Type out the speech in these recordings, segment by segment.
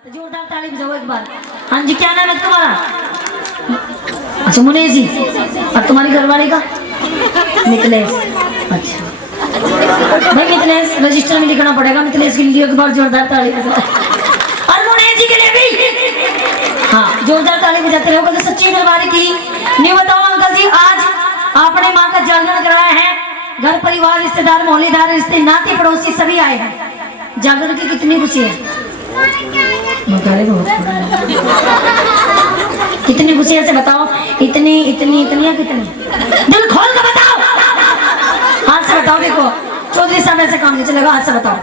जोरदार ताली बजाओ एक बार। हाँ जी, क्या नाम है तुम्हारा? अच्छा मुनेश जी। और तुम्हारी घरवाली का? मिथिलेश। अच्छा भाई मिथिलेश रजिस्टर में लिखना पड़ेगा, मिथिलेश के लिए एक बार जोरदार ताली बजाओ। और मुनेश जी के लिए भी हाँ जोरदार ताली बजाते रहोगे तो सच्ची दरबार की। नहीं बताओ अंकल जी, आज आपने माँ का जागरण कराया है, घर परिवार रिश्तेदार मोहल्लेदार रिश्ते नाते पड़ोसी सभी आए हैं। जागरण की कितनी खुशी है? कितनी खुशी है से बताओ। इतनी इतनी इतनी या कितनी? दिल खोल कर बताओ, हाथ से बताओ। देखो चौधरी साहब ऐसे काम नहीं चलेगा, हाथ से बताओ।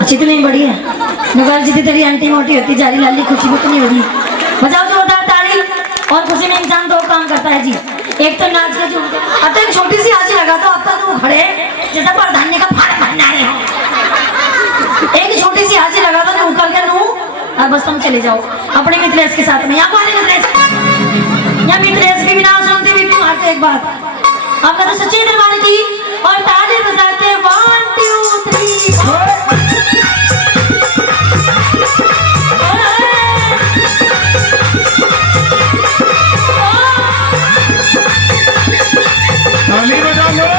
अच्छा इतनी बड़ी है नगर जितनी तेरी आंटी मोटी होती जा रही लाली खुशी कितनी बड़ी। बजाओ जोरदार ताली। और खुशी में इंसान दो काम करता है जी, एक तो नाच के जो अब तो एक छोटी सी आजी लगा दो, अब तक वो खड़े जैसा प्रधान्य का फाड़ भरना रहे हो। एक छोटी सी आजी लगा दो, नू करके नू और बस तुम चले जाओ अपने मित्रेश के साथ में। यहाँ को मित्रेश या मित्रेश की बिना सुनते भी तुम आते एक बार आपका तो सच्ची दरबार की। और ताली बजाते 1 2 3 4। ताली बजा लो।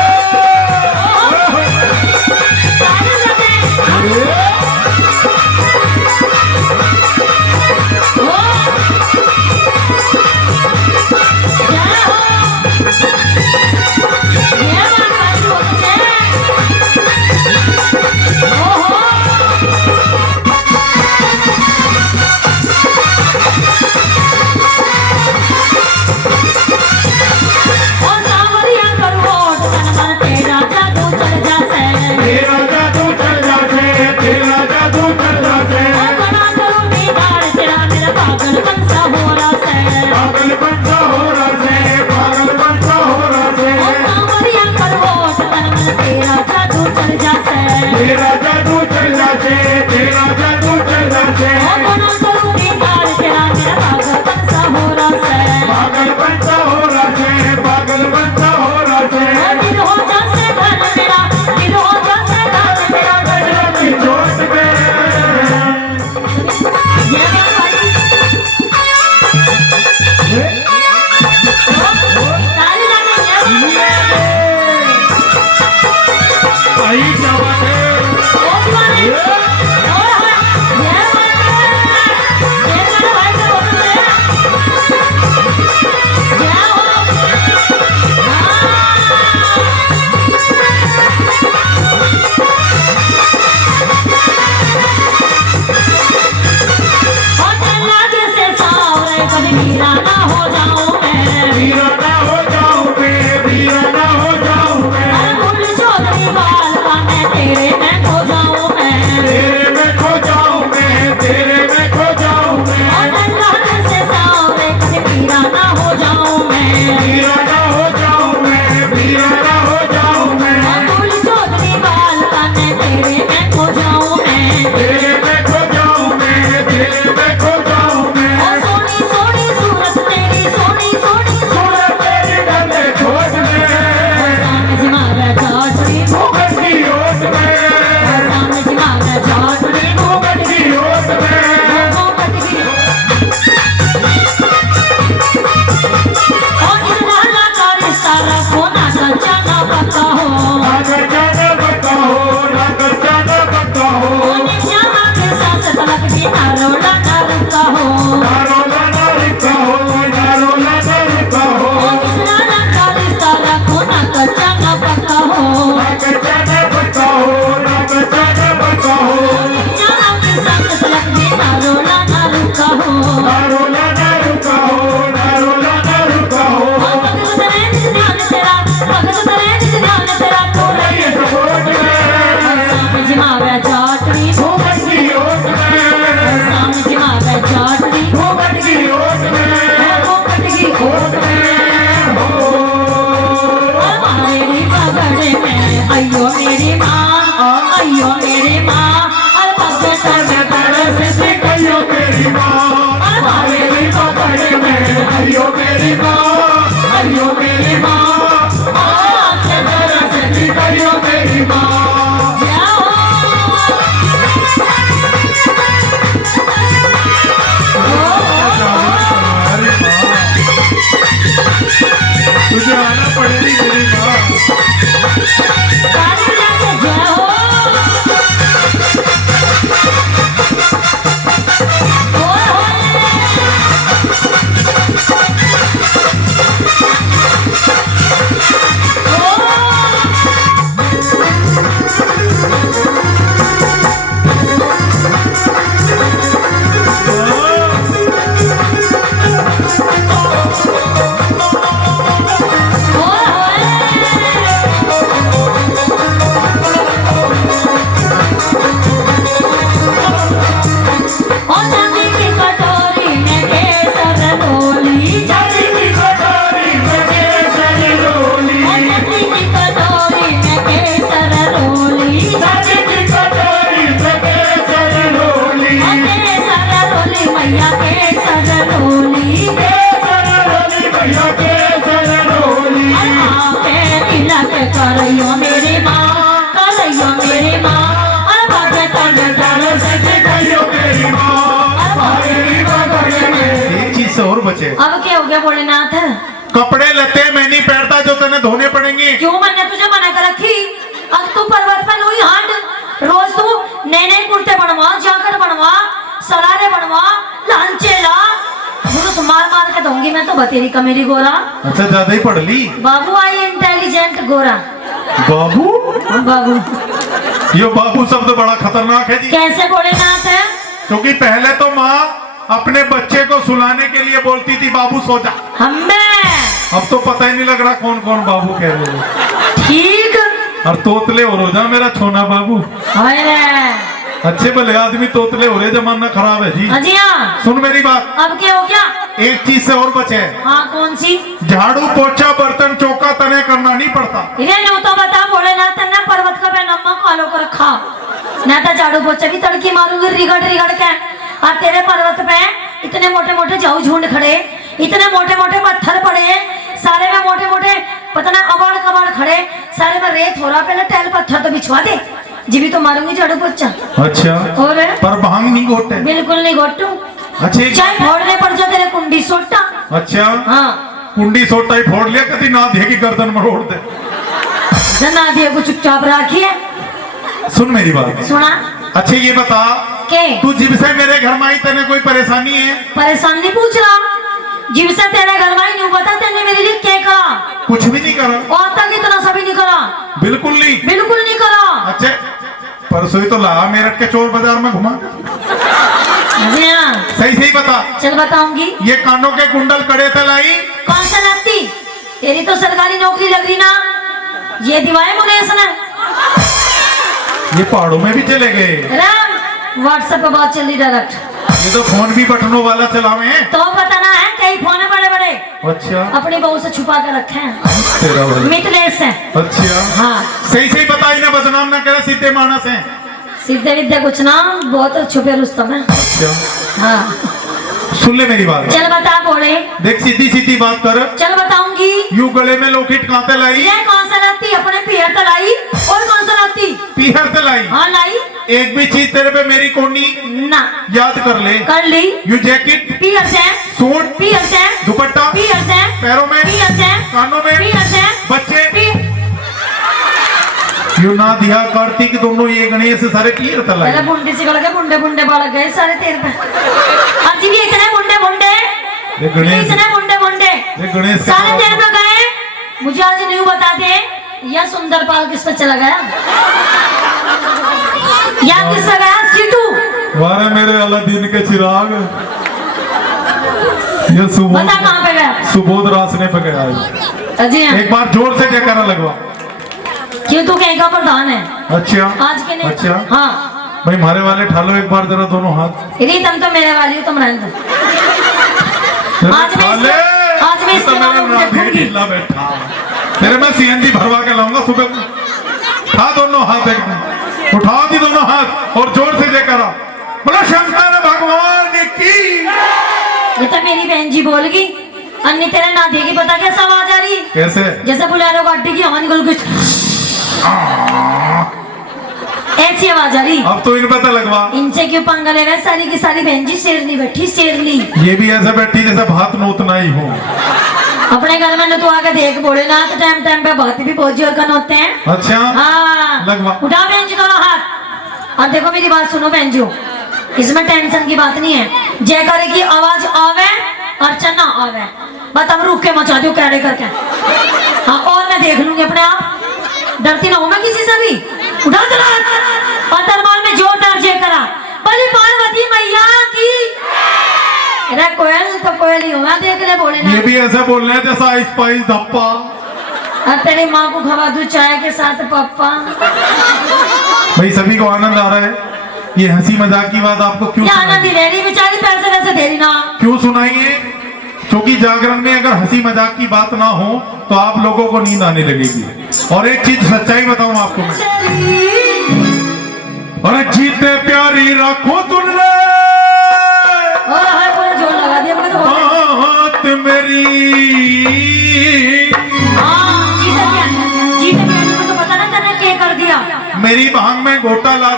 चाटनी मैया के सरनोली मैया के सरनोली पे तिलक करैयो मेरी माँ करैयो मेरी माँ अरे बाबे तने डालो सके कहियो मेरी माँ मेरी बगल में। एक चीज से और बचे, अब क्या हो गया भोलेनाथ? कपड़े लते मैं नहीं पहनता जो तने धोने पड़ेंगे। क्यों मैंने तुझे मना कर रखी? अब तू पर्वत पे लुई हांड रोज तू नए नए कुर्ते बनवा, जैकेट बनवा, सरारे बनवा, लांचे ला, पुरुष मार मार के दूंगी मैं तो बतेरी कमेरी गोरा। अच्छा ज्यादा ही पढ़ ली। बाबू आई इंटेलिजेंट गोरा। बाबू बाबू ये बाबू शब्द बड़ा खतरनाक है जी। कैसे भोलेनाथ है? क्योंकि पहले तो माँ अपने बच्चे को सुलाने के लिए बोलती थी बाबू सो जा। हमें अब तो पता ही नहीं लग रहा कौन कौन बाबू कह रहे हो। ठीक और तोतले हो रोजा मेरा छोना बाबू। हाय रे अच्छे भले आदमी तोतले हो रहे, जमाना खराब है जी। अजी हाँ। सुन मेरी बात, अब क्या हो गया? एक चीज से और बचे। हाँ कौन सी? झाड़ू पोछा बर्तन चौका तने करना नहीं पड़ता। इन्हें नो तो बता भोलेनाथ तन्ने पर्वत का नमक कालो कर रखा ना तो झाड़ू पोछा की तड़की मारूंगी रिगड़ रिगड़ के। और तेरे पर्वत पे इतने मोटे मोटे जाऊ झुंड खड़े, इतने मोटे मोटे पत्थर पड़े, सारे में मोटे मोटे पता ना अबाड़ कबाड़ खड़े, सारे में रेत हो रहा, पहले टैल पत्थर तो बिछवा दे जी भी तो मारूंगी झाड़ू पोछा। अच्छा और पर भांग नहीं घोटे? बिल्कुल नहीं घोटू। अच्छा चाहे फोड़ने पर जो तेरे कुंडी सोटा। अच्छा हाँ कुंडी सोटा ही फोड़ लिया, कभी ना दिए कि गर्दन मरोड़ दे। जना दिए को चुपचाप रखिए। सुन मेरी बात, सुना अच्छा ये बता के तू जिब से मेरे घर में आई तेने कोई परेशानी है? परेशानी पूछ रहा जिब से तेरे घर में आई नहीं पता तेने मेरे लिए क्या करा? कुछ भी नहीं करा। और तक इतना सभी नहीं करा। बिल्कुल नहीं, बिल्कुल नहीं करा। अच्छा परसों ही तो ला मेरठ के चोर बाजार में घुमा। हाँ। सही सही बता। चल बताऊंगी। ये कानों के कुंडल कड़े थे लाई? कौन सा लगती? तेरी तो सरकारी नौकरी लग रही ना। ये दिवाए मुनेश ने। ये पहाड़ों में भी चले गए। व्हाट्सएप पे बात चल रही डायरेक्ट। ये तो फोन भी बटनों वाला चलावे हैं। तो पता ना है कई फोन है बड़े बड़े। अच्छा अपनी बहू से छुपा के रखे हैं। तेरा भाई। मितलेश से। अच्छा हाँ सही सही बताई ना, बदनाम ना करे, सीधे मानस है। सीधे विद्या कुछ ना, बहुत छुपे रुस्तम है। अच्छा हाँ सुन ले मेरी बात। चल बता बोले। देख सीधी सीधी बात कर। चल बताऊंगी। यू गले में लोकेट कहाँ से लाई? ये कौन सा लगती? अपने पीहर तो लाई। और कौन सा लगती? पीहर से लाई। हाँ लाई। एक भी चीज तेरे पे मेरी कोनी ना याद कर ले। कर ली। यू जैकेट पीहर से, सूट पीहर से, दुपट्टा पीहर से, पैरों में पीहर से, कानों में पीहर से, बच्चे पीहर। यू ना दिया कार्तिक दोनों ये गणेश सारे पीर पहले तलाई। बुंडे से गड़ के बुंडे बुंडे बाल गए सारे तेरे पे। अजी भी इतने बुंडे बुंडे, ये गणेश इतने बुंडे बुंडे ये गणेश सारे तेरे पे गए। मुझे आज नहीं बता दे या सुंदरपाल किस पे चला गया या किस पे गया? सीटू वारे मेरे अलादीन के चिराग, ये बता कहाँ पे गया? सुबोध रासने पे गया है। अजी हाँ। एक बार जोर से जयकारा लगवा। क्यों तू कहीं का प्रधान है अच्छा आज के नहीं? अच्छा हाँ भाई मारे वाले ठालो एक बार जरा दोनों हाथ। नहीं तुम तो मेरे वाली हो, तुम रहने दो। आज मैं इसके वालों को देखूंगी। ढीला बैठा तेरे मैं सीएनजी भरवा के लाऊंगा सुबह। उठा दोनों हाथ एकदम, उठाओ दी दोनों हाथ और जोर से जयकारा बोलो शंकर भगवान की। ये तो मेरी बहन जी बोलगी, अन्य तेरे ना देगी। पता कैसा आवाज आ रही? कैसे? जैसे बुलेरो गाड़ी की हवा निकल गई, ऐसी आवाज आ रही। अब तो इन पता लगवा। इनसे क्यों पंगा ले रहे? सारी की सारी बहन जी शेरनी बैठी, शेरनी। ये भी ऐसे बैठी जैसे भात नोतना ही हो। अपने घर में तो आके देख बोले ना तो टाइम टाइम पे भात भी बहुत जोर का नोते हैं। अच्छा हाँ लगवा। उठा बहन जी दोनों हाथ और देखो मेरी बात सुनो बहन जी, इसमें टेंशन की बात नहीं है। जयकारे की आवाज आवे अर्चना ना आवे, बस हम रुक के मचा दो कैडे करके। हाँ और मैं देख लूंगी अपने आप, डरती ना हूं मैं किसी से भी। उठा चला और दरबार में जोरदार जयकारा बोली पार्वती मैया की। अरे कोयल तो कोयल ही होगा, देख ले बोले ना। ये भी ऐसे बोल रहे हैं जैसा आइस पाइस धप्पा। अब तेरी माँ को खवा दूं चाय के साथ पप्पा। भाई सभी को आनंद आ रहा है। ये हंसी मजाक की बात आपको क्यों आनंद ही ले रही बेचारी, पैसे वैसे दे रही ना। क्यों सुनाइए? क्योंकि जागरण में अगर हंसी मजाक की बात ना हो तो आप लोगों को नींद आने लगेगी। और एक चीज सच्चाई बताऊं आपको मैं, और जीते प्यारी रखो तुम रे।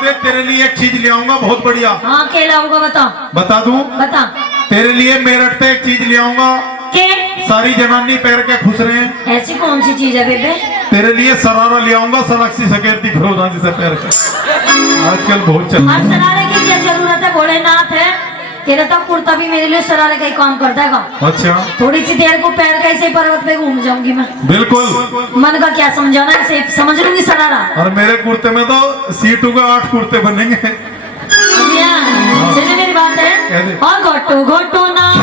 ले, तेरे लिए एक चीज ले आऊंगा बहुत बढ़िया। हाँ क्या लाऊंगा बता। बता दूं? बता। तेरे लिए मेरठ से एक चीज ले आऊंगा। के? सारी जनानी पैर के खुश रहे हैं। ऐसी कौन सी चीज है बेबे? तेरे लिए सरारा ले आऊंगा, सराक्सी सकेरती फिरोजा जैसे पैर के आजकल बहुत चल। और सरारे की क्या जरूरत है, भोलेनाथ है। तेरा तो कुर्ता भी मेरे लिए सरारे का ही काम करता है। अच्छा, थोड़ी सी देर को पैर कैसे पर्वत पे घूम जाऊंगी मैं। बिल्कुल। मन का क्या समझाना, इसे समझ लूंगी सरारा। और मेरे कुर्ते में तो सीटू के 8 कुर्ते बनेंगे। सुनिए मेरी बात है। और घोटू घोटू ना,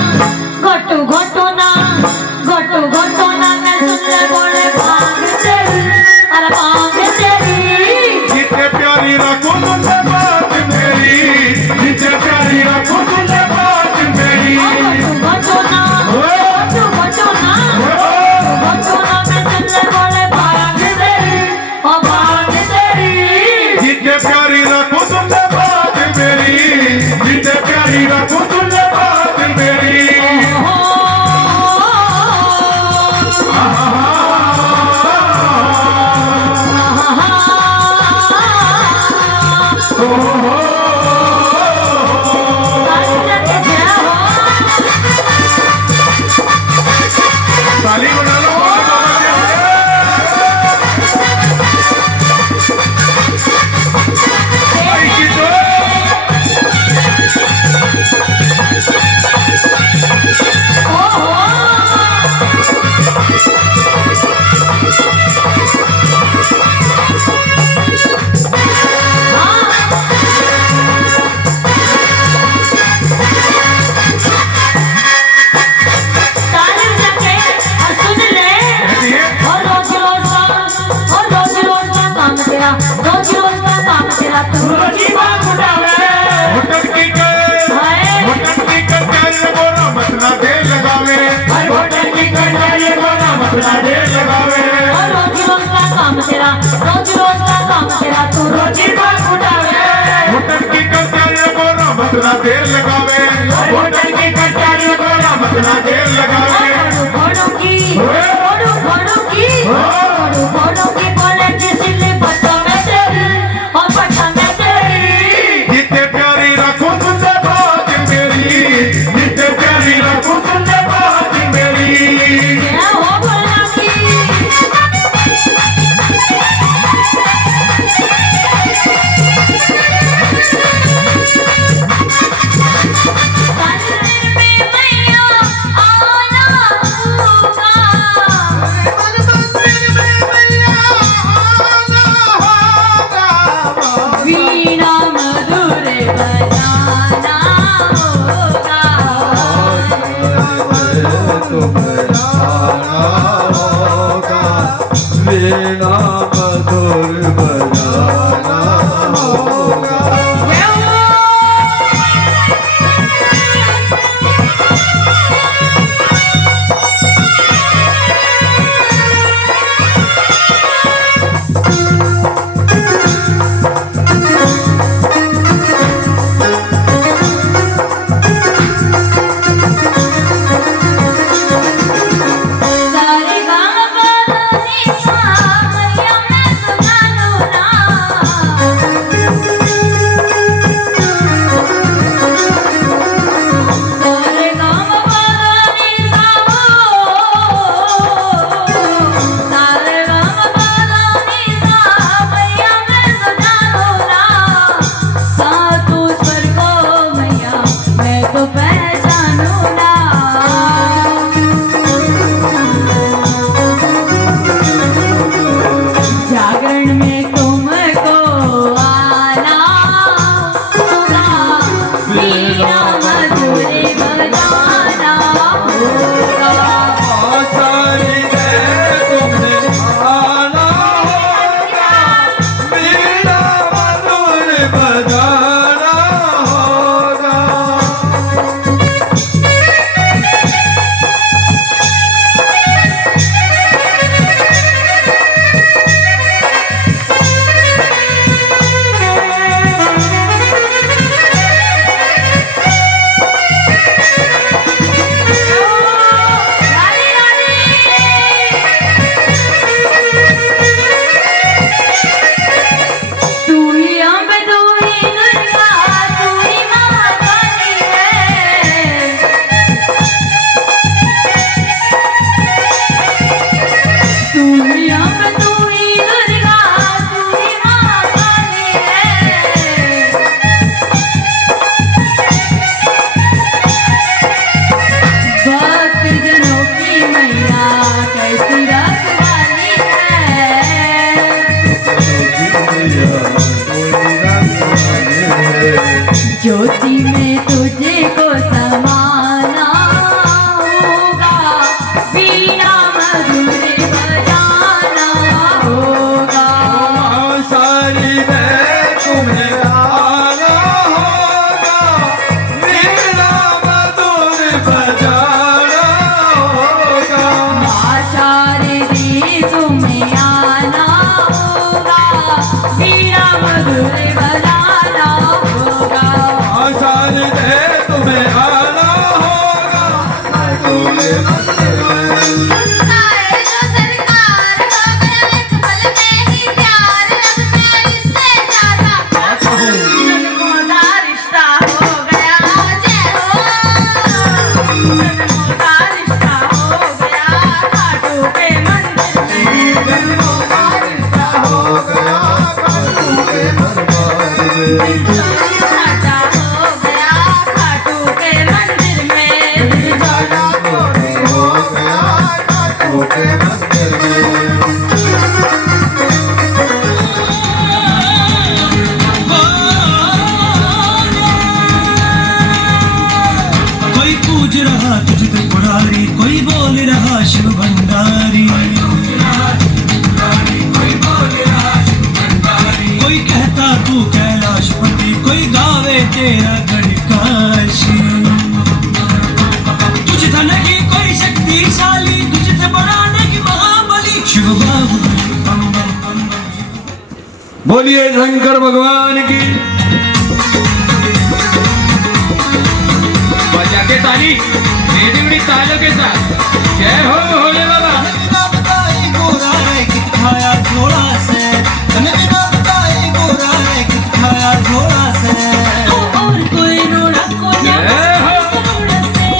घोटू घोटू ना, घोटू घोटू ना, मैं सुन ले बोले भांग तेरी, अरे भांग तेरी। जितने प्यारी रखो तुमने बात मेरी, जितने प्यारी रखो तुमने बात मेरी। घोटू ना, घोटू घोटू ना, घोटू ना, मैं सुन ले बोले भांग तेरी, ओ भांग तेरी। जितने प्यारी रखो तुमने बात मेरी, जितने प्यारी रखो तुमने बात मेरी। ताली बना लो। रोज रोज का काम तेरा, तू रोजी बात उठावे। होटल की कचहरी बोला मसला देर लगावे, होटल की कचहरी बोला मसला देर लगावे। रोज रोज का काम तेरा, रोज रोज का काम तेरा, तू रोजी बात उठावे। होटल की कचहरी बोला मसला देर लगावे, होटल की कचहरी बोला मसला देर लगावे। घोड़ों की, घोड़ों की, घोड़ों की बोले जिसने पट्टा में तेरी, और पट्टा में तेरी। जितने प्यारी रखो तुमने बात मेरी, जितने प्यारी रखो तुमने बात मेरी। क्या हो बोलना की? वीणा मधुर बजाना होगा। वीणा मधुर बजाना होगा। सारे गाँव बदनी सा, मैया मैं सुना लूँ ना। सारे गाँव बदनी सा, सारे गाँव बदनी सा, मैया मैं सुना लूँ ना। सातों स्वर को मैया मैं तो पहचानूँ ना। जागरण में तुमको आना होगा, वीणा मधुर बजाना होगा। आचार्य ने तुम्हें आना होगा, वीणा मधुर बजाना होगा। के मंदिर में। सारे जो सरकार हो गया एक पल में ही प्यार, अब मैं इससे ज्यादा क्या कहूँ। जन्मों का रिश्ता हो गया जय हो, जन्मों का रिश्ता हो गया खाटू के मंदिर में। जन्मों का रिश्ता हो गया खाटू के दरबार में। साटा हो गया खाटू के मंदिर में। जाना चोरी हो गया खाटू के मंदिर में। कोई पूज रहा तुझ त्रिपुरारी, कोई बोल रहा शिव भंडारी, कोई कहता तू कैलाशपति, कोई गावे तेरा गणकाशी। तुझ धन की कोई शक्तिशाली, तुझ से बड़ा नहीं महाबली शिव बाबू। बम बम बम बम। बोलिए शंकर भगवान की। बजा के ताली, रेडी तालों के साथ जय हो भोले बाबा। बिना बताए गोरा है कित खाया थोड़ा से, तने बिना बताए गोरा है कित खाया थोड़ा से। हो और कोई रोड़ा कोन्या जय हो। करोड़ से,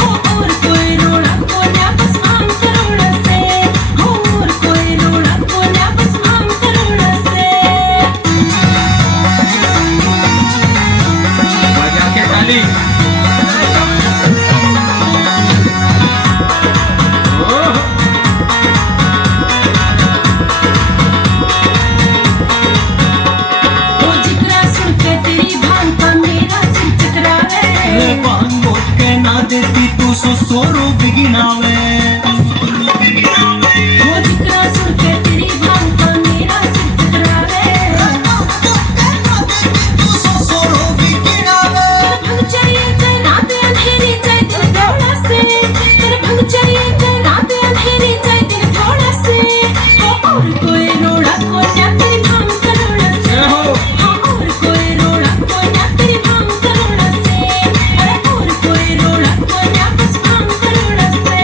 हो और कोई रोड़ा कोन्या बस आम करोड़ से, हो और कोई रोड़ा कोन्या बस आम करोड़ से। बजा के ताली। ओह, ओ जिगरा सुन के तेरी भांग का मेरा सिर चकरावे। रे पान बोल के ना देती तू सोरो बिगिनावे। ओ जिगरा सुन के तेरी भांग का मेरा सिर चकरावे। सोरो बिगिनावे। भंग चाहिए चाहे रात अंधेरी चाहे दिन थोड़ा से, तेरे भंग चाहिए चाहे रात अंधेरी चाहे दिन थोड़ा से। हो और कोई रोड़ा कोन्या तेरी भांग करोड़ से, जय हो। हो और कोई रोड़ा कोन्या तेरी भांग करोड़ से, अरे और कोई रोड़ा कोन्या बस भांग करोड़ से।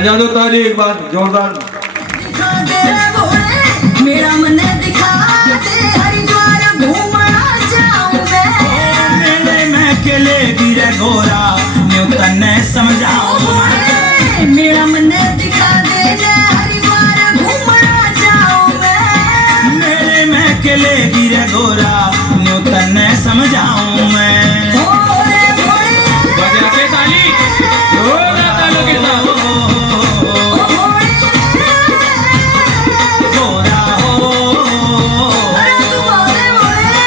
बजा दो ताली एक बार जोरदार। मेरा मन दिखा दे हरिद्वार घूमना जाऊं मैं। मेले में अकेले गिरे गोरा न्यू तन्ने समझाऊं मैं। मेरा मन दिखा दे हरिद्वार घूमना जाऊं मैं। मेले में अकेले गिरे गोरा न्यू तन्ने समझाऊं मैं। भोले भोले बजा के ताली जोरदार तालियों के साथ। गोरा हो अरे तू भोले भोले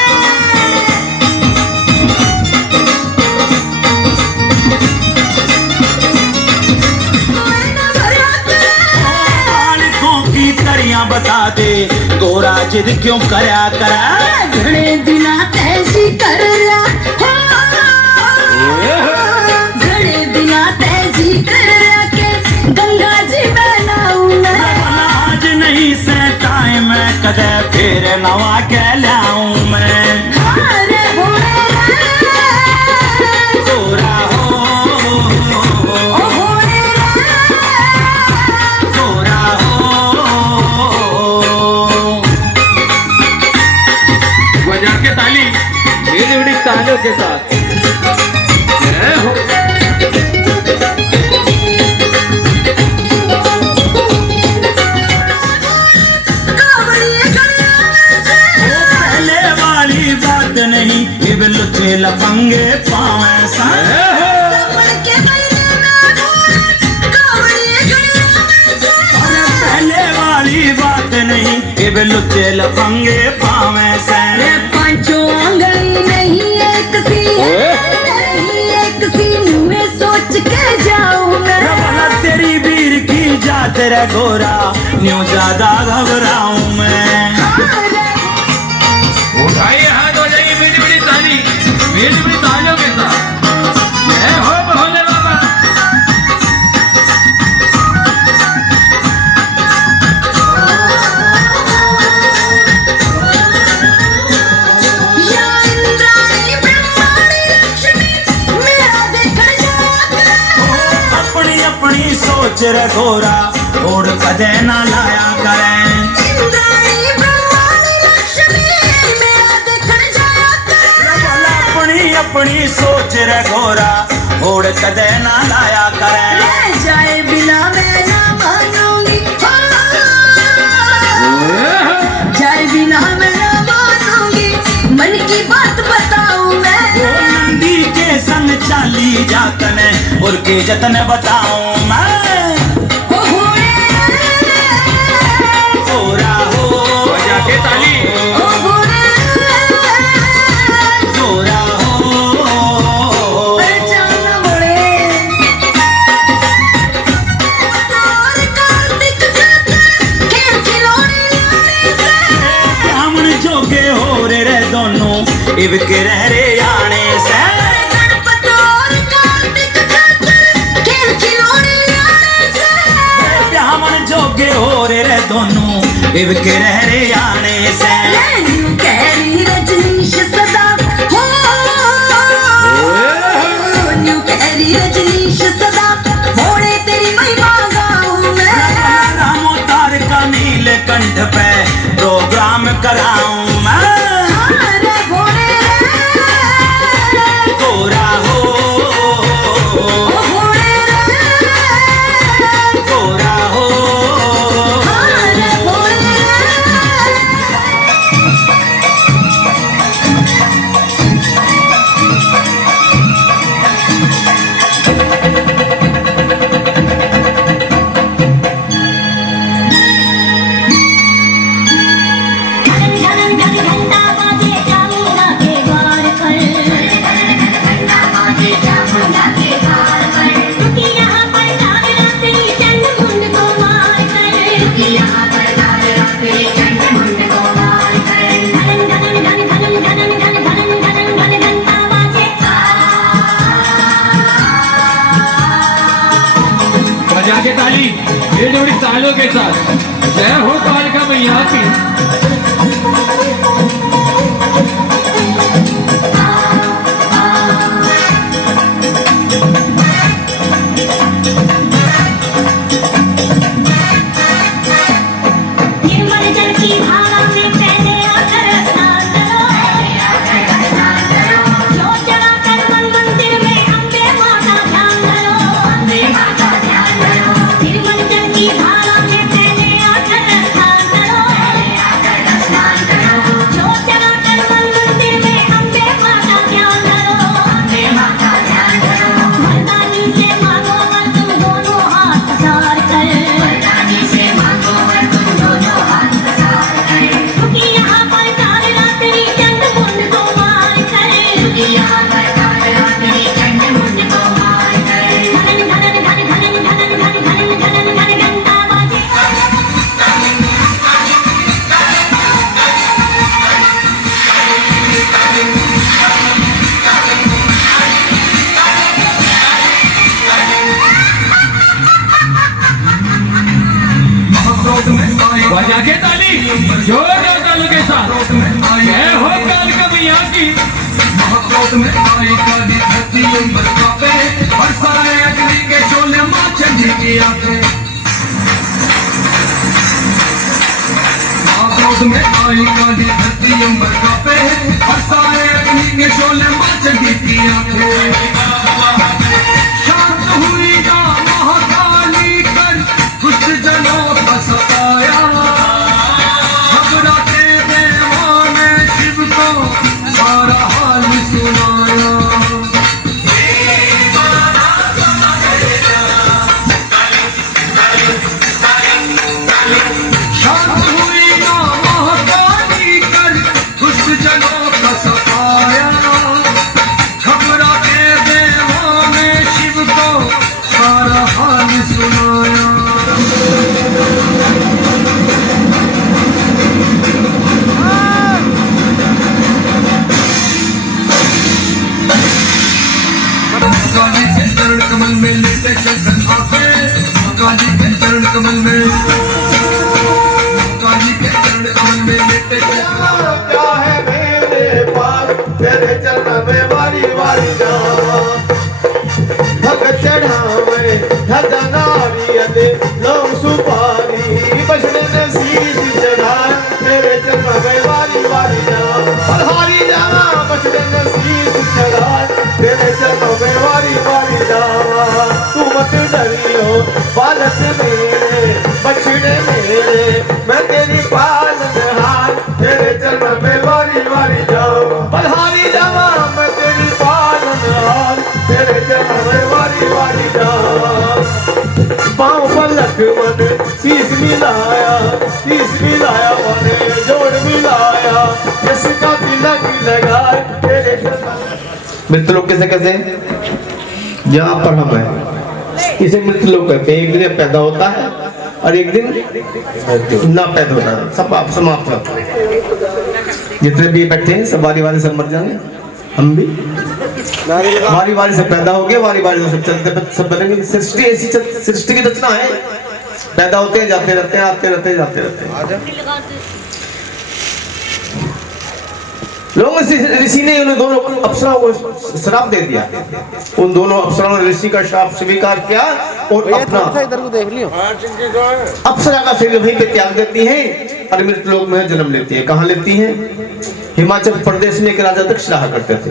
बालकों की तरियां बता दे गोरा जिद क्यों करया करा। घड़े बिना तैसी कर रहा घड़े बिना तैसी कर रहा के गंगा जी में नाऊं मैं। आज नहीं सहताए मैं कदे फिर नवा कह लाऊं मैं। अरे भोले गोरा हो ओ भोले गोरा हो बजा के ताली बड़ी तालियों के साथ। जय हो। पहले वाली बात नहीं इब लुचे लफंगे पावे सा। अरे पहले वाली बात नहीं इब लुचे लफंगे पावे से। पांचों आंगली नहीं एक सी नहीं एक सी में सोच के जाऊं मैं। भला तेरी वीर की जात रे गोरा न्यू ज्यादा घबराऊं मैं। उठाइए हाथ हो जाएगी मीठी मीठी ताली मीठी मीठी तालियों के साथ। जय हो भोले बाबा। या इंद्राणी ब्रह्माणी लक्ष्मी मेरा देखण जात। अपनी अपनी सोच रे गोरा ओढ़ कदे ना लाया करें। इंद्राणी ब्रह्माणी लक्ष्मी मेरा देखण जात। भला अपनी अपनी सोच रे गोरा ओढ़ कदे ना लाया करें। ले जाए बिना मैं ना मानूंगी जाए बिना मैं ना मानूंगी मन की बात बताऊं वो मैं। नंदी के संग चाली जातने और के जतन बताऊं मैं। ओ भोले गोरा हो बजा के ताली। ओ भोले गोरा हो अरे चल ना भोले। और कार्तिक जाता खेल खिलौने लाने से। ब्राह्मण जोगे हो रे दोनों इब के रह रे आने से। गणपत और कार्तिक जाता खेल खिलौने लाने से। ब्राह्मण जोगे हो रे दोनों इब के रह रे आने से। न्यू कैरी रजनीश सदा हो न्यू कैरी रजनीश सदा भोले तेरी महिमा गाऊं मैं। रामो तार का नील कंठ पे प्रोग्राम कराऊं मैं। अरे भोले गोरा हो ओ भोले गोरा हो अरे भोले बजा के ताली ये बड़ी तालियों के साथ। जय हो कालिका मैया की। बजा के ताली जोरदार तालों के साथ जय हो कालिका मैया की। महाक्रोध में आई काली धरती उम्र कांपे, बरसाए अग्नि के शोले मां चंडी की आंखें। महाक्रोध में आई काली धरती उम्र कांपे, बरसाए अग्नि के शोले मां चंडी की आंखें। शांत हुई ना महाकाली कर दुष्ट जनों का सताया, घबराते देवों ने शिव को सारा हाल सुनाया। शांत हुई ना महाकाली कर दुष्ट जनों का सताया, घबराते देवों ने शिव को सारा हाल सुनाया। काली के चरण कमल में लेटे चंदन आके, काली के चरण कमल में, काली के चरण कमल में लेटे क्या है मेरे पास तेरे चरण में वारी वारी जावा, भगत चढ़ावे धजा नारियल लोग सुपारी, बचने ने शीश चढ़ाए तेरे चरण में वारी वारी जावा, बलहारी जावा बचने ने शीश चढ़ाए तेरे चरणों में वारी वारी जावा। तू मत डरियो बालक मेरे बछड़े मेरे, मैं तेरी पालनहार तेरे चरणों में वारी वारी जाऊं, बलहारी जावा मैं तेरी पालनहार तेरे चरणों में वारी वारी जाऊं। पाँव पर लक्ष्मण शीश मिलाया मैंने जोड़ मिलाया, इसका तिलक लगाए तेरे चरणों। मृतलोक कैसे कैसे यहाँ पर हम है, इसे मृतलोक कहते हैं। एक दिन पैदा होता है और एक दिन ना पैदा होता है, सब आप समाप्त होता है। जितने भी बैठे हैं सब बारी बारी से मर जाएंगे, हम भी बारी बारी से पैदा हो गए, बारी बारी से चलते सब बनेंगे। सृष्टि ऐसी सृष्टि की रचना है, पैदा होते हैं जाते रहते हैं, आते रहते हैं जाते रहते हैं। लोगों ऋषि ने उन दोनों अप्सराओं को श्राप दे दिया, उन दोनों अप्सराओं ने ऋषि का श्राप स्वीकार किया और अपना इधर को देख लियो। अप्सरा का शरीर वहीं पे त्याग देती है और मृत लोक में जन्म लेती है। कहाँ लेती है? हिमाचल प्रदेश में एक राजा दक्ष रहा करते थे,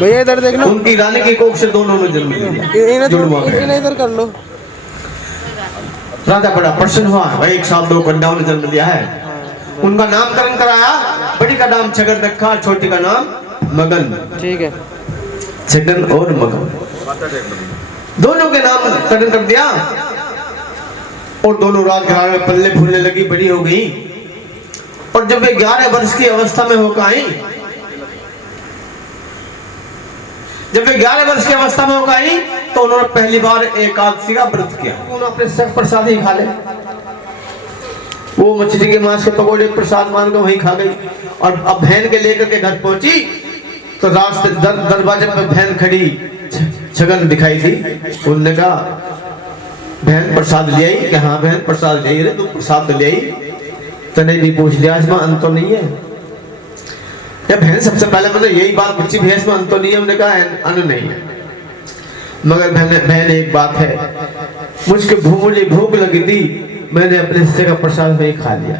भैया इधर देख लो। उनकी रानी की कोख से दोनों ने जन्म लिया, जुड़वा गए। इधर कर लो। राजा बड़ा प्रसन्न हुआ, भाई एक साथ दो कन्याओं ने जन्म लिया है। उनका नामकरण कराया, बड़ी का नाम छगन रखा, छोटी का नाम मगन। ठीक है, छगन और मगन दोनों के नाम करण कर दिया और दोनों राजघराने में पल्ले फूलने लगी, बड़ी हो गई। और जब वे 11 वर्ष की अवस्था में होकर आई, जब वे 11 वर्ष की अवस्था में होकर आई तो उन्होंने पहली बार एकादशी का व्रत किया। उन्होंने अपने सब प्रसाद ही खा ले, वो मछली के मांस के पकौड़े प्रसाद मान कर वहीं खा गई। और अब बहन के लेकर के घर पहुंची तो रास्ते दरवाजे पर बहन खड़ी छगन दिखाई थी। उन्होंने कहा बहन प्रसाद ले आई? कि हाँ बहन प्रसाद ले आई। रे तू प्रसाद ले आई? तो नहीं पूछ लिया, इसमें अंत तो नहीं है? या बहन सबसे पहले मतलब यही बात पूछी, भैंस में अंत तो नहीं है? उन्होंने कहा अन्न नहीं है, मगर बहन एक बात है, मुझे भूख लगी थी, मैंने अपने हिस्से का प्रसाद नहीं खा लिया।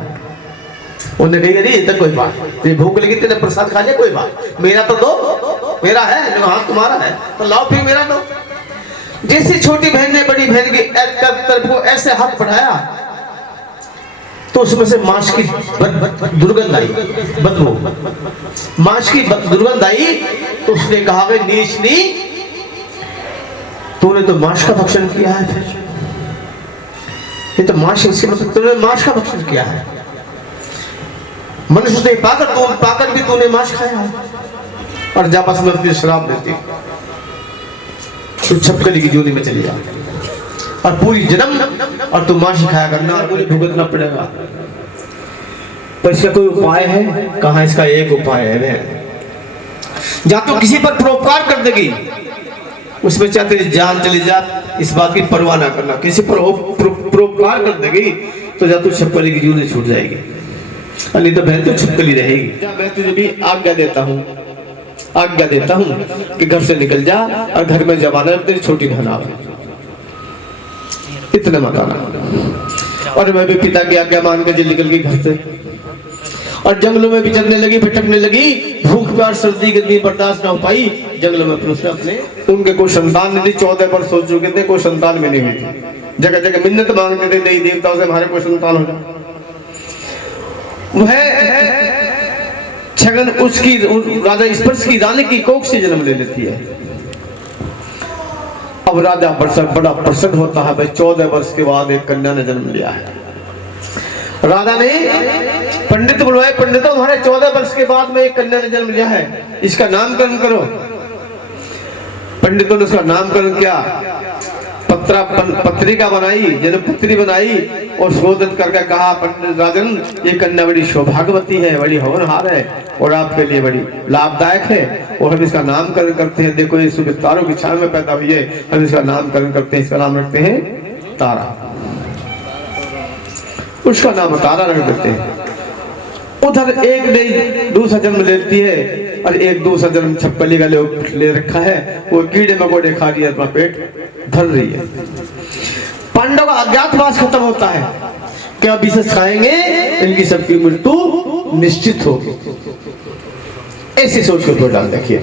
उन्होंने कही अरे ये तो कोई बात, तुझे भूख लगी तेने प्रसाद खा लिया, कोई बात, मेरा तो दो, मेरा है। हाँ तुम्हारा है तो लाओ फिर मेरा दो। जैसे छोटी बहन ने बड़ी बहन की तरफ को ऐसे हाथ बढ़ाया तो उसमें से मांस की दुर्गंध आई, बदबू मांस की दुर्गंध आई। तो उसने कहा नीच नी, तूने तो मांस का भक्षण किया है, फिर ये तो मांस, इसके मतलब तूने मांस का भक्षण किया है। मनुष्य नहीं पाकर भी तूने मांस खाया है। और जब बस में अपनी शराब देती तू छपकली की जोली में चली जा और पूरी जन्म और तू माशी खाया करना, मुझे भुगतना पड़ेगा। तो इसका कोई उपाय है? कहाँ इसका एक उपाय है बहन, या तो किसी पर परोपकार कर देगी, उसमें चाहे तेरी जान चली जा, इस बात की परवाह ना करना। किसी पर परोपकार कर देगी तो या तो छपकली की जून छूट जाएगी, नहीं तो बहन तो छपकली रहेगी। मैं तुझे भी आज्ञा देता हूँ कि घर से निकल जा और घर में जमाना तेरी छोटी बहन आवे, इतना मत आना। और मैं भी पिता की आज्ञा मान के निकल गई घर से और जंगलों में विचरने लगी, भटकने लगी। भूख प्यास सर्दी गर्मी बर्दाश्त ना हो पाई, जंगलों में पहुंचे अपने। उनके कोई संतान नहीं थी, 14 वर्ष हो चुके थे, कोई संतान भी नहीं हुई थी। जगह जगह मिन्नत मांगते थे देवी देवताओं से हमारे कोई संतान हो जाए। वह छगन उसकी राजा स्पर्श की रानी की कोख से जन्म ले लेती है। अब राजा बड़ा प्रसन्न होता है, भाई 14 वर्ष के बाद एक कन्या ने जन्म लिया है। राजा ने पंडित बुलवाए, पंडितों हमारे 14 वर्ष के बाद में एक कन्या ने जन्म लिया है, इसका नामकरण करो। पंडितों ने उसका नामकरण किया, पत्रिका बनाई, जन्म पत्री बनाई और शोधित करके कहा, पंडित राजन ये कन्या बड़ी सौभाग्यवती है, बड़ी होनहार है और आपके लिए बड़ी लाभदायक है और हम इसका नामकरण करते हैं। देखो ये सुविस्तारों की छाया में पैदा हुई है, हम इसका नामकरण करते हैं, इसका नाम रखते हैं तारा। उसका नाम तारा रख देते हैं। उधर एक ने दूसरा जन्म लेती है और एक दूसरा जन्म छपकली का ले रखा है, वो कीड़े मकोड़े खा लिया, अपना पेट भर रही है। पांडव का अज्ञातवास खत्म होता है कि अब इसे खाएंगे इनकी सबकी मृत्यु निश्चित होगी। ऐसे सोच कर तो डाल देखिए,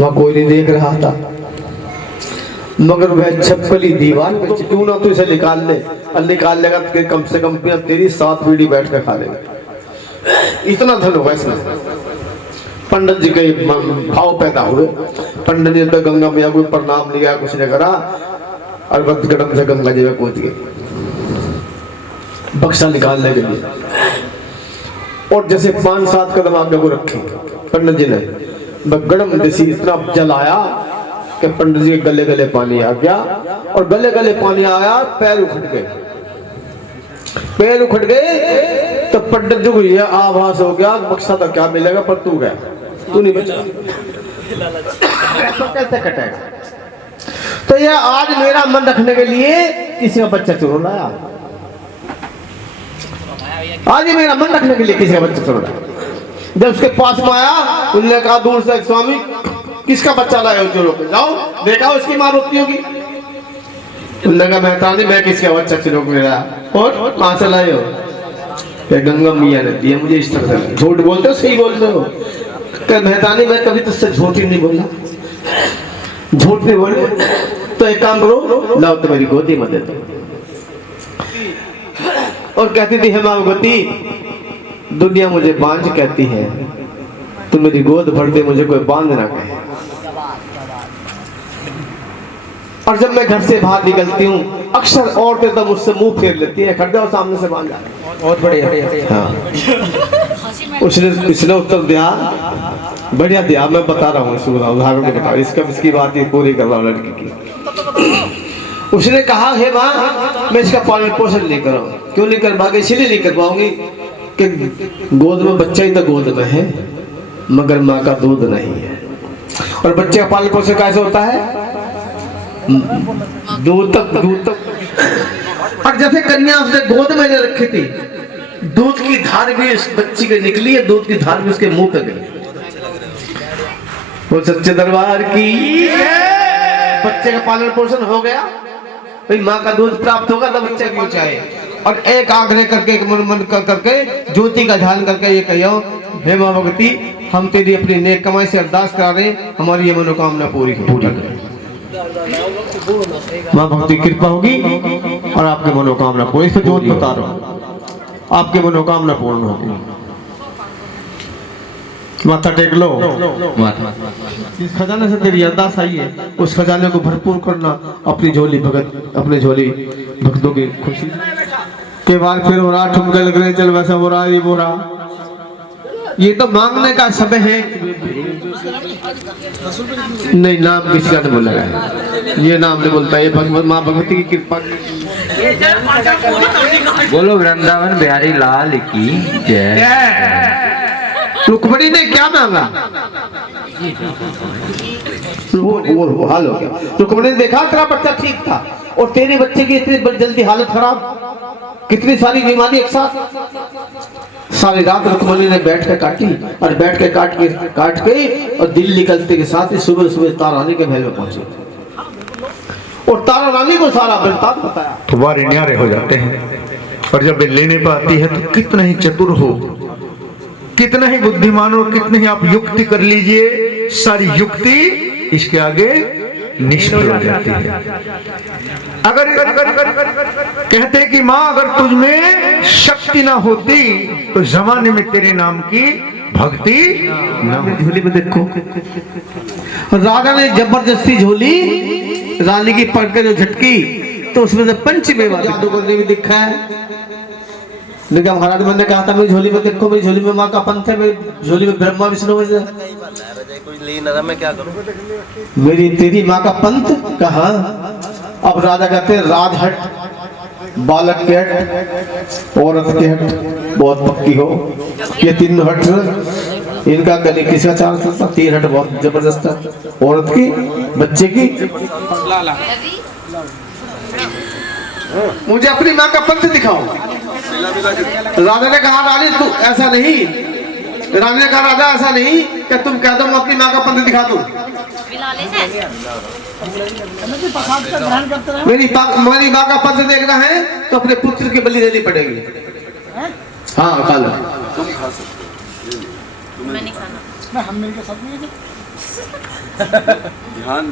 वहां कोई नहीं देख रहा था, मगर वह छपकली दीवार में क्यों ना तो इसे निकाल ले, और निकाल लेगा तो कम से कम तेरी 7 पीढ़ी बैठ कर खा लेगा। इतना धन होगा इसमें। पंडित जी के भाव पैदा हुए। पंडित जी तो गंगा मैया को प्रणाम लिया, कुछ नहीं करा और वक्त गड़म से गंगा जी में कूद गए बक्सा निकालने के लिए। और जैसे 5-7 कदम आगे को रखे पंडित जी ने, गड़म जैसी इतना जल आया कि पंडित जी के गले गले पानी आ गया और गले गले पानी आया, पैर उखड़ गए तो पंडित जी को यह आभास हो गया बक्सा तो क्या मिलेगा, पर तू गया, तू नहीं बचा तो कैसे कटेगा। तो यह आज मेरा मन रखने के लिए किसी का बच्चा चुरो लाया, आज मेरा मन रखने के लिए किसी का बच्चा चुरो लाया। जब उसके पास में आया, उन्होंने कहा दूर से, स्वामी किसका बच्चा लाए हो चोरों पे, जाओ देखा उसकी मां रोती होगी। उन्होंने कहा मेहतानी मैं किसका बच्चा चोरों को लाया, और कहां से लाए हो? गंगा मैया ने दिया मुझे। इस तरह से झूठ बोलते हो सही बोलते हो? क्या मेहतानी मैं कभी तुझसे झूठ ही नहीं बोला, झूठ नहीं बोले। तो एक काम करो, लाओ तो मेरी गोदी में दे दो। और कहती थी हेमावती, दुनिया मुझे बांझ कहती है, तुम मेरी गोद भर दे, मुझे कोई बांध ना कहे। और जब मैं घर से बाहर निकलती हूँ, अक्सर औरतें तो मुझसे मुंह फेर लेती है, खड़ जाओ सामने से बांध जाए। बहुत बढ़िया। हाँ, उसने उत्तर दिया, बढ़िया दिया, मैं बता रहा हूँ, उदाहरण के बता, इसकी बात पूरी कर रहा हूँ लड़की की। उसने कहा, हे माँ मैं इसका पालन पोषण नहीं करूँ। क्यों नहीं कर पाऊंगी? इसलिए नहीं कर पाऊंगी कि गोद में बच्चा ही तो गोद में है, मगर माँ का दूध नहीं है। और बच्चे का पालन पोषण कैसे होता है? दूध तक। और जैसे कन्या उसने गोद में ले रखी थी, दूध की धार भी उस बच्ची के निकली है, दूध की धार भी उसके मुंह पे गई। वो सच्चे दरबार की बच्चे का पालन पोषण हो गया, भाई माँ का दूध प्राप्त होगा तो बच्चे की ऊंचाई। और एक आग्रह करके, एक मन करके, ज्योति का ध्यान करके ये कहो, हे माँ भगवती, हम तेरी अपनी नेक कमाई से अरदास करा रहे, हमारी ये मनोकामना पूरी कर। माँ भगवती कृपा होगी और आपकी मनोकामना पूरी। से जोत बता रहा हूँ, आपकी मनोकामना पूर्ण होगी। माथा टेक लो। जिस खजाने से तेरी अरदास आई है, उस खजाने को भरपूर करना, अपनी झोली भक्तों की खुशी के बाद फिर हो रहा ठुमके लग रहे, चल वैसा हो रहा, ये हो रहा। ये तो मांगने का समय है। नहीं, नाम किसी का नहीं बोला गया, ये नाम नहीं बोलता, ये भगवत माँ भगवती की कृपा। बोलो वृंदावन बिहारी लाल की जय। रुक्मणी ने क्या मांगा? वो हाल हो गया। रुक्मणी ने देखा तेरा बच्चा ठीक था और तेरे बच्चे की इतनी जल्दी हालत खराब, कितनी सारी बीमारी एक साथ। सारी रात रुक्मणी ने बैठ के काटी और बैठ के काट के और दिन निकलते के साथ ही सुबह सुबह तारा रानी के महल में पहुंचे और तारा रानी को सारा वृत्तांत बताया। तो वारे न्यारे हो जाते हैं, और जब वे लेने पर आती है तो कितना ही चतुर हो, कितना ही बुद्धिमान हो, कितने ही आप युक्ति कर लीजिए, सारी युक्ति इसके आगे निष्फल हो जाती है। अगर कहते कि माँ अगर तुझ में शक्ति ना होती तो जमाने में तेरे नाम की भक्ति ना होती। झोली में देखो, राजा ने जबरदस्ती झोली रानी की पकड़ के जो झटकी तो उसमें से पंचमेवा जादूगर ने भी दिखा है। लेकिन महाराज मैंने कहा था मेरी झोली में देखो, मेरी झोली में माँ का पंथ है, मेरी झोली में ब्रह्मा विष्णु में मैं क्या करूं, मेरी तेरी माँ का पंथ कहा। अब राजा कहते हैं राजहट, बालक के हट, औरत के हट बहुत पक्की हो, ये तीन हट इनका गले किसका चार चलता, तीन हट बहुत जबरदस्त है, औरत की, बच्चे की। मुझे अपनी माँ का पंथ दिखाओ। राजा ने कहा रानी तू ऐसा नहीं, रानी ने कहा राजा ऐसा नहीं कि तुम कह दो मैं अपनी माँ का पंथ दिखा दूं। मेरी माँ का पंथ देखना है तो अपने पुत्र की बलि देनी पड़ेगी। हाँ खा लो। मैं नहीं खाना। हम मिलकर सब मिलेंगे। ध्यान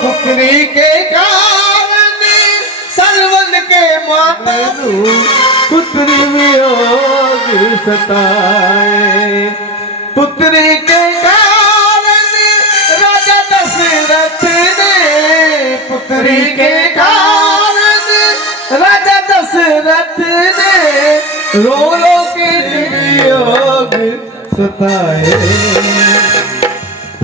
पुत्री के कारण सर्वन के मातनु पुत्री वियोग सताए। पुत्री के कारण राजा दशरथ ने, पुत्री के कारण राजा दशरथ ने रो रो के वियोग सताए।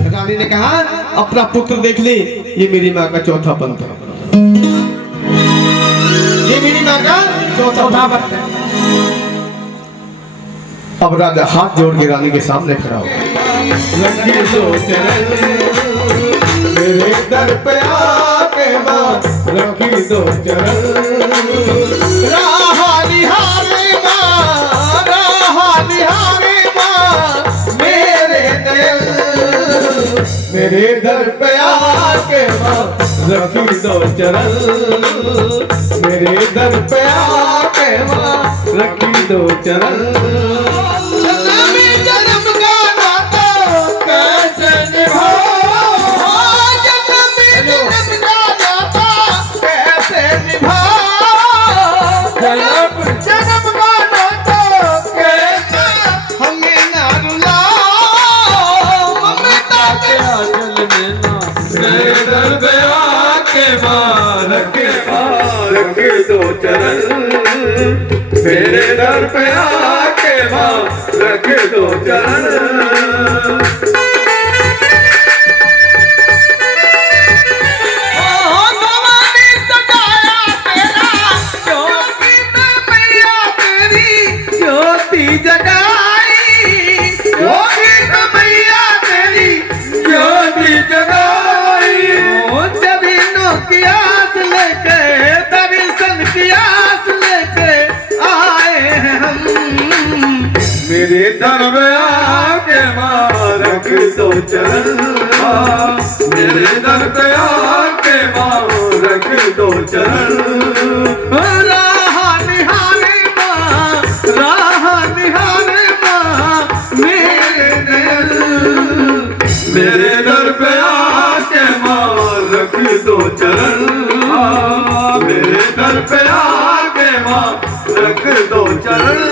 रानी ने कहा अपना पुत्र देख ले, ये मेरी माँ का चौथा पंथ है, ये मेरी माँ का चौथा पंथ है। अब राजा हाथ जोड़ के रानी के सामने खड़ा हो, मेरे दर पे आके माँ रखी दो चरण, राह निहारे माँ, राह निहारे माँ मेरे दयाल, मेरे दर पे आके माँ रखी दो चरण, मेरे दर पे आके माँ रखी दो चरण। जन्म का नाता कैसे निभाओ, जन्म का नाता कैसे निभाओ, जन्म का नाता कैसे हमें ना रुलाओ, ममता के आंचल में ना मेरे दर पे आके माँ रखे दो चरण, मेरे दर पे आके माँ रखे दो चरण। मेरे दर पे आके माँ रख दो चरण, मेरे दर पे आके माँ रख दो चरण। राह निहारे माँ, राह निहारे माँ मेरे दयाल, मेरे दर पे आके माँ रख दो चरण, मेरे दर पे आके माँ रख दो चरण।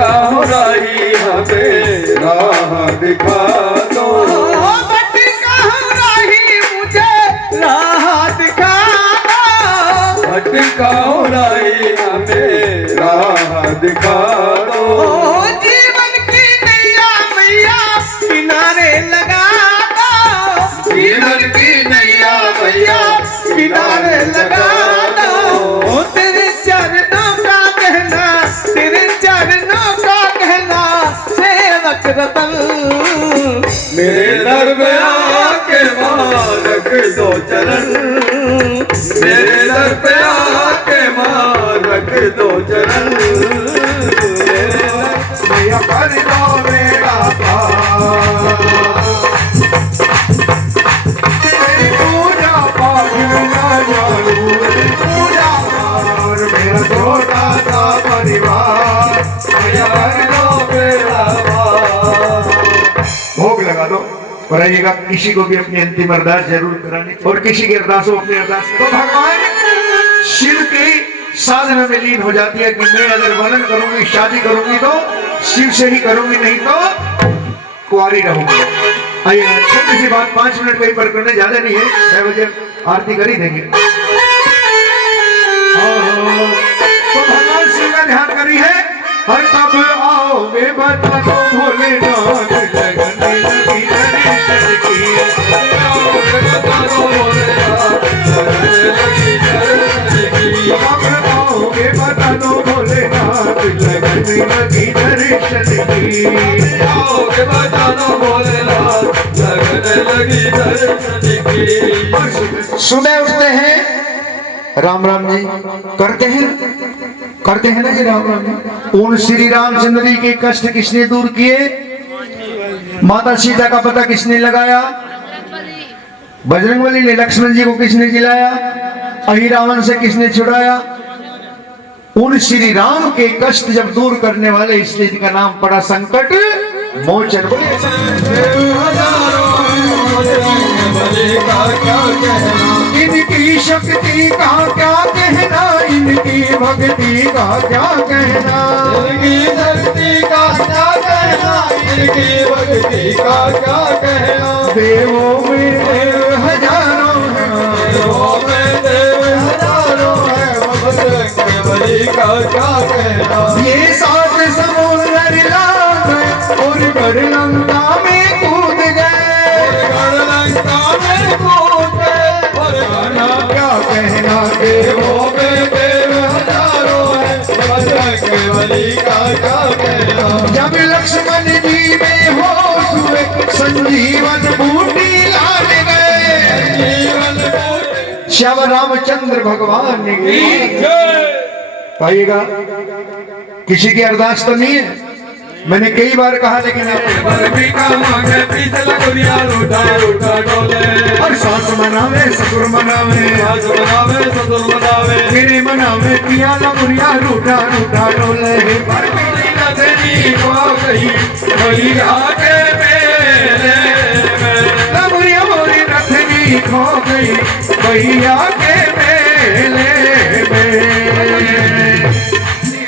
हो रही हमें राह दिखा दो, भटका दर पे आके माँ रख दो चरण मैया कर दो मेरा तेरी पूजा पाठ ना जानू पूजा और मेरा छोटा सा परिवार मैया कर दो मेरा भोग लगा दो और आइएगा किसी को भी अपनी अंतिम अरदास जरूर करानी और किसी की अरदास हो अपनी अरदास तो भगवान शिव की साधना में लीन हो जाती है कि मैं अगर वर्णन करूंगी शादी करूंगी तो शिव से ही करूंगी नहीं तो कुंवारी रहूंगी। आइएगा छोटी सी बात 5 मिनट कहीं पर करने ज्यादा नहीं है 6 बजे आरती कर ही देंगे। तो भगवान शिव का ध्यान करी है हर कब आओगे बता दो भोलेनाथ लगने लगी दर्शन की आओगे बता दो भोलेनाथ लगने लगी दर्शन की कब आओगे बता दो भोलेनाथ लगने लगी दर्शन की आओगे बता दो भोलेनाथ लगने लगी दर्शन की। सुबह उठते हैं राम राम जी करते हैं ना जी राम राम जी। उन श्री रामचंद्र जी के कष्ट किसने दूर किए? माता सीता का पता किसने लगाया? बजरंगबली ने। लक्ष्मण जी को किसने जिलाया? अहि रावण से किसने छुड़ाया? उन श्री राम के कष्ट जब दूर करने वाले इसलिए इनका नाम पड़ा संकट मोचन। इनकी शक्ति का क्या कहना इनकी भक्ति का क्या कहना इनकी शक्ति का क्या कहना इनकी भक्ति का क्या कहना देवों में देव हजारों हैं देवों में देव हजारों हैं बजरंगबली का क्या कहना। ये 7 समुद्र लांघ गए और गढ़लंका में कूद गए गढ़लंका में कूद गए और गाना क्या कहना देवों में देव हजारों है बजरंगबली का क्या कहना। जब लक्ष्मण जी में होश हुए संजीवन बूटी लाने गए संजीवन बूटी श्याम रामचंद्र भगवान की पाइएगा। किसी की अरदास तो नहीं है मैंने कई बार कहा लेकिन और सास मनावे ससुर मनावे मेरे मनावे पिया लमुरिया रूठा रूठा डोले लमुरिया मोरी रथनी खो गई भैया के मेले में।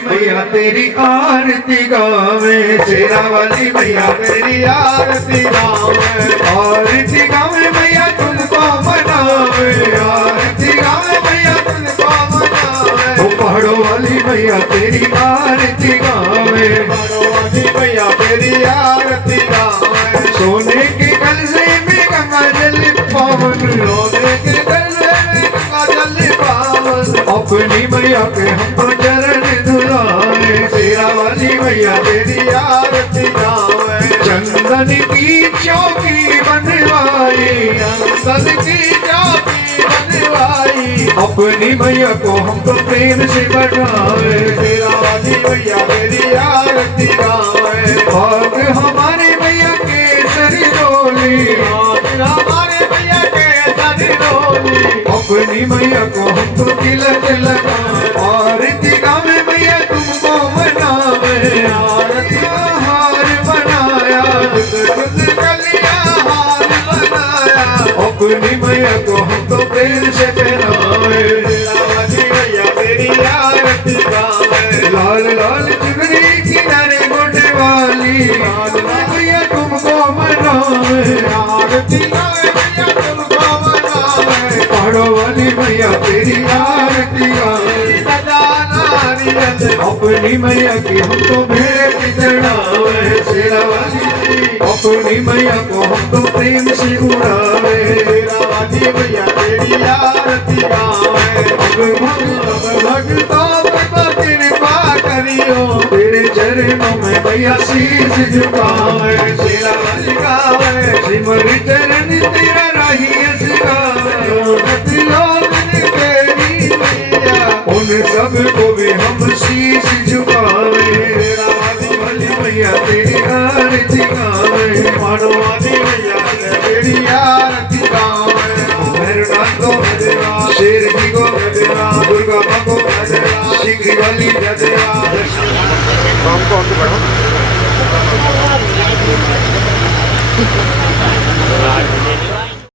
भैया तेरी आरती गावे शेरा वाली भैया तेरी आरती गावे आरती गावे भैया तुमको मनावे आरती गावे भैया तुमको मनावे पहाड़ों वाली भैया तेरी आरती गावे पहाड़ों वाली भैया तेरी आरती गावे सोने के कलशे में गंगा जल पावन सोने के कलशे में गंगा जल पावन अपनी मैया के हमको चरण धुलाए शेरा वाली भैया तेरी आरती गावे चंदन की चौकी बनवाई चंदन की चौकी बनवाई अपनी भैया को हमको प्रेम से बढ़ावे शेरा वाली भैया तेरी आरती गावे भाग हमारे भैया के सर डोली हमारे भैया के सर डोली अपनी मैया को हमको तिलक लगा आरती गावे भैया तुमको मनावे आरती हार बनाया कलिया हार बनाया अपनी मैया को हमको प्रेम से पहनावे भैया तेरी आरती गावे लाल लाल चुनरी किनारे गोटे वाली भैया तुमको मनावे आरती गावे भैया तुमको मनावे पहाड़ों वाली भैया तेरी आरती गावे अपनी मैया की हमको भेंट चढ़ावे शेरा वाली अपनी मैया को हमको प्रेम से उड़ावे शेरा वाली भैया तेरी आरती गावे भक्तों पर कृपा करियो तेरे चरणों में भैया शीश झुकावे शेरा वाली गावे सिमर चरण तेरा रही सिखावे तेरी रची गावे मानवा दी मैया ने बेड़िया रची गावे भैरवनाथ को गदेवा शेर जी को गदेवा दुर्गा माँ को गदेवा शीघ्री वाली गदेवा